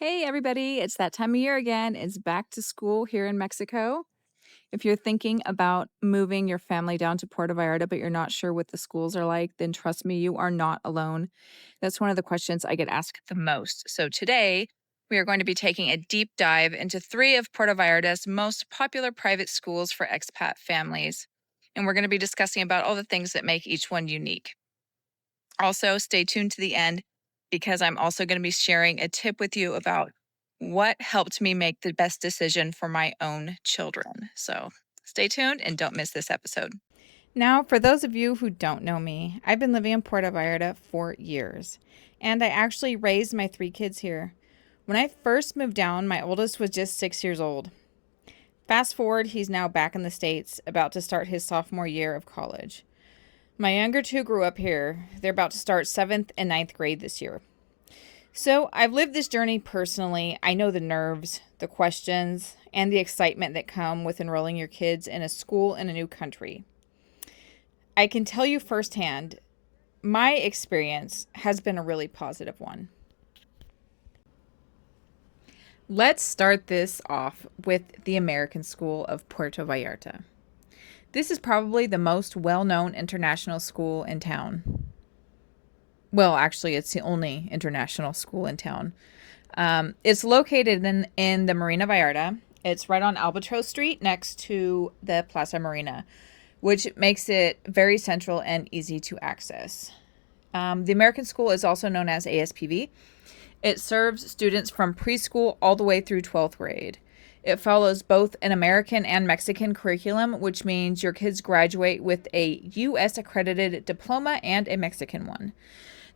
Hey, everybody, it's that time of year again. It's back to school here in Mexico. If you're thinking about moving your family down to Puerto Vallarta, but you're not sure what the schools are like, then trust me, you are not alone. That's one of the questions I get asked the most. So today, we are going to be taking a deep dive into three of Puerto Vallarta's most popular private schools for expat families. And we're going to be discussing about all the things that make each one unique. Also, stay tuned to the end because I'm also going to be sharing a tip with you about what helped me make the best decision for my own children. So stay tuned and don't miss this episode. Now, for those of you who don't know me, I've been living in Puerto Vallarta for years, and I actually raised my three kids here. When I first moved down, my oldest was just 6 years old. Fast forward, he's now back in the States, about to start his sophomore year of college. My younger two grew up here. They're about to start 7th and 9th grade this year. So I've lived this journey personally. I know the nerves, the questions, and the excitement that come with enrolling your kids in a school in a new country. I can tell you firsthand, my experience has been a really positive one. Let's start this off with the American School of Puerto Vallarta. This is probably the most well-known international school in town. Well, actually, it's the only international school in town. It's located in the Marina Vallarta. It's right on Albatross Street next to the Plaza Marina, which makes it very central and easy to access. The American School is also known as ASPV. It serves students from preschool all the way through 12th grade. It follows both an American and Mexican curriculum, which means your kids graduate with a U.S. accredited diploma and a Mexican one.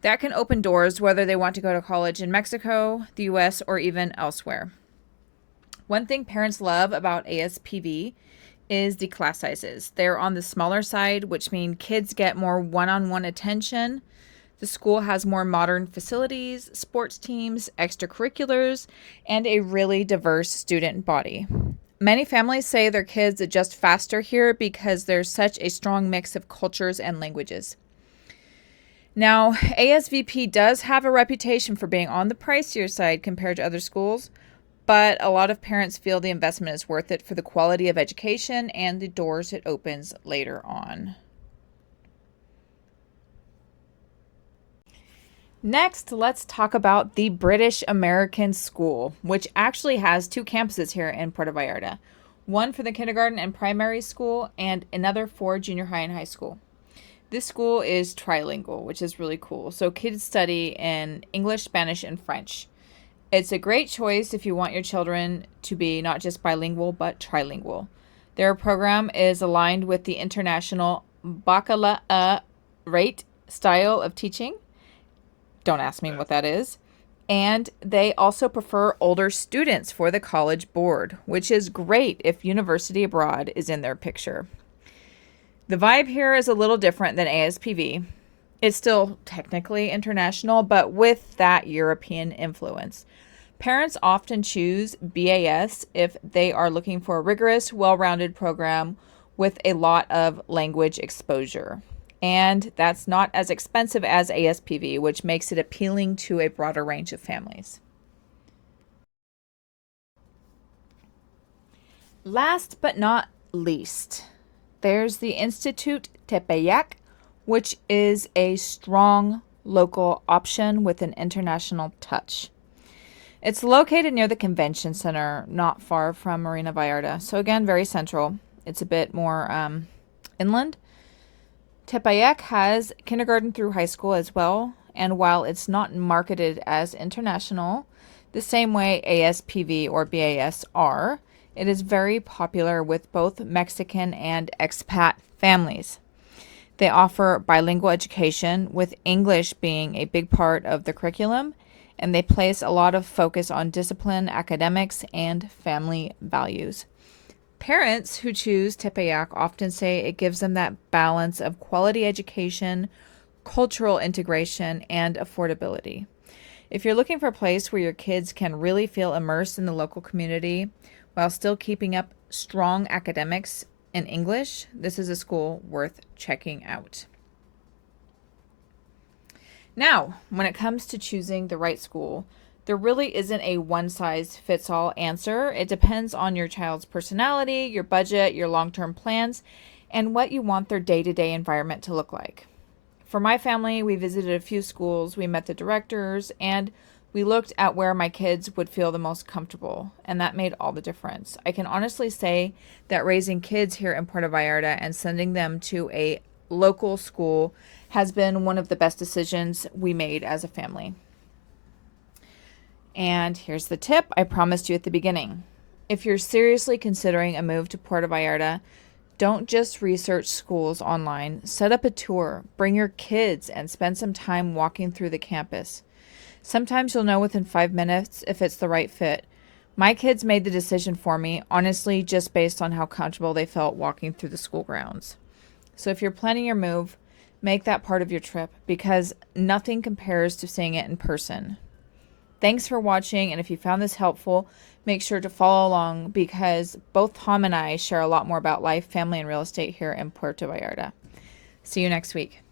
That can open doors whether they want to go to college in Mexico, the U.S., or even elsewhere. One thing parents love about ASPV is the class sizes. They're on the smaller side, which means kids get more one-on-one attention. The school has more modern facilities, sports teams, extracurriculars, and a really diverse student body. Many families say their kids adjust faster here because there's such a strong mix of cultures and languages. Now, ASVP does have a reputation for being on the pricier side compared to other schools, but a lot of parents feel the investment is worth it for the quality of education and the doors it opens later on. Next, let's talk about the British American School, which actually has two campuses here in Puerto Vallarta. One for the kindergarten and primary school, and another for junior high and high school. This school is trilingual, which is really cool. So kids study in English, Spanish, and French. It's a great choice if you want your children to be not just bilingual, but trilingual. Their program is aligned with the international baccalaureate style of teaching. Don't ask me what that is. And they also prefer older students for the college board, which is great if university abroad is in their picture. The vibe here is a little different than ASPV. It's still technically international, but with that European influence. Parents often choose BAS if they are looking for a rigorous, well-rounded program with a lot of language exposure. And that's not as expensive as ASPV, which makes it appealing to a broader range of families. Last but not least, there's the Instituto Tepeyac, which is a strong local option with an international touch. It's located near the convention center, not far from Marina Vallarta. So again, very central. It's a bit more inland. Tepeyac has kindergarten through high school as well. And while it's not marketed as international, the same way ASPV or BAS are, it is very popular with both Mexican and expat families. They offer bilingual education, with English being a big part of the curriculum, and they place a lot of focus on discipline, academics, and family values. Parents who choose Tepeyac often say it gives them that balance of quality education, cultural integration, and affordability. If you're looking for a place where your kids can really feel immersed in the local community while still keeping up strong academics and English, this is a school worth checking out. Now, when it comes to choosing the right school, There really isn't a one size fits all answer. It depends on your child's personality, your budget, your long term plans, and what you want their day to day environment to look like. For my family, we visited a few schools, we met the directors, and we looked at where my kids would feel the most comfortable, and that made all the difference. I can honestly say that raising kids here in Puerto Vallarta and sending them to a local school has been one of the best decisions we made as a family. And here's the tip I promised you at the beginning. If you're seriously considering a move to Puerto Vallarta, don't just research schools online. Set up a tour, bring your kids, and spend some time walking through the campus. Sometimes you'll know within 5 minutes if it's the right fit. My kids made the decision for me, honestly, just based on how comfortable they felt walking through the school grounds. So if you're planning your move, make that part of your trip because nothing compares to seeing it in person. Thanks for watching, and if you found this helpful, make sure to follow along because both Tom and I share a lot more about life, family, and real estate here in Puerto Vallarta. See you next week.